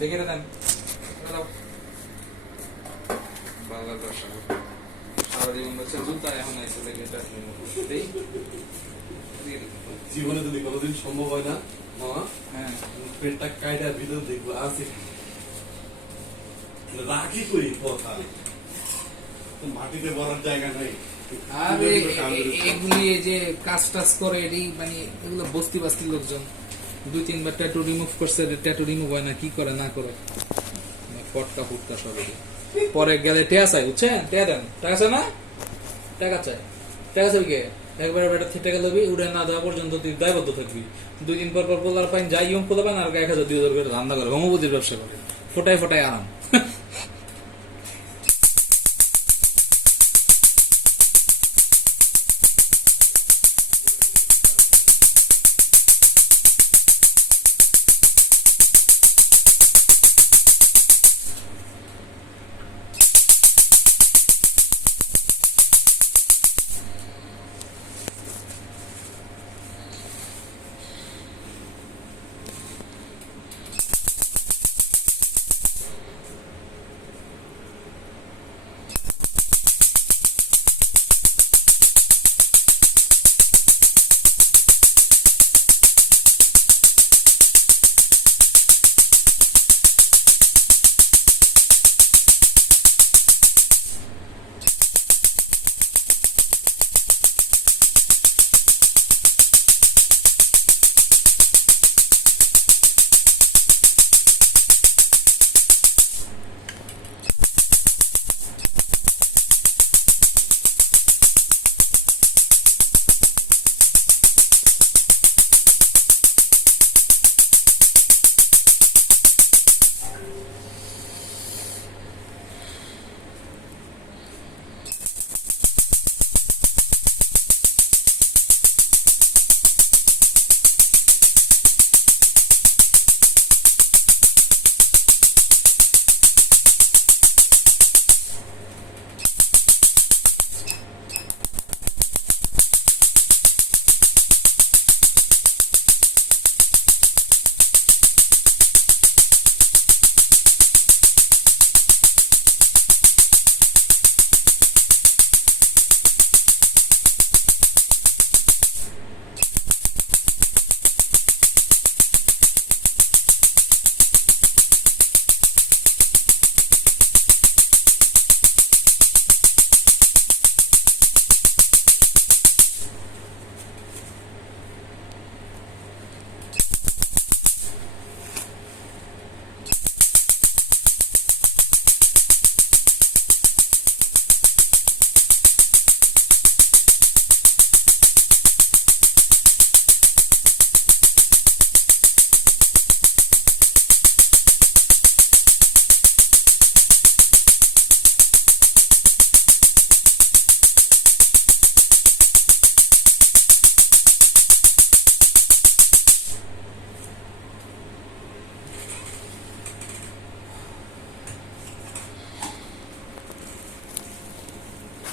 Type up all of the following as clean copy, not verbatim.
দেখে দেন বাংলা দর্শা সারা জীবন বলছে জুতা এখন আইসে দেখে এটা জীবনে যদি কোনোদিন সম্ভব হয় না মামা, হ্যাঁ পেটটা কাইটার ভিতর দেখবো আছে রাখি করি কথা মাটিতে বড়ার জায়গা নাই। আরে এগুলি যে কাজ টাজ করে এটি মানে এগুলো বস্তি বাস্তির লোকজন 2-3 বার ট্যাটু রিমুভ করছে, ট্যাটু রিমুভ হয় না, কি করে না করে ফটকা ফুটকা সব পরে গেলে টেয়া চাই বুঝছেন, টেয়া দেন টাকা চাই না, টাকা চাই, টাকা চাই কে একবারে বেটা থেকে টাকা লবি উড়ে না দেওয়া পর্যন্ত তুই দায়বদ্ধ থাকবি। 2 দিন পর পর পোলার পাইন যাই ইয়ম পোলা পাইন আর 1000-2000 করে ধান্দা করে হোমোপতির ব্যবসা করে ফোটায় ফোটায় আরাম।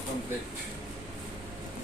Complete.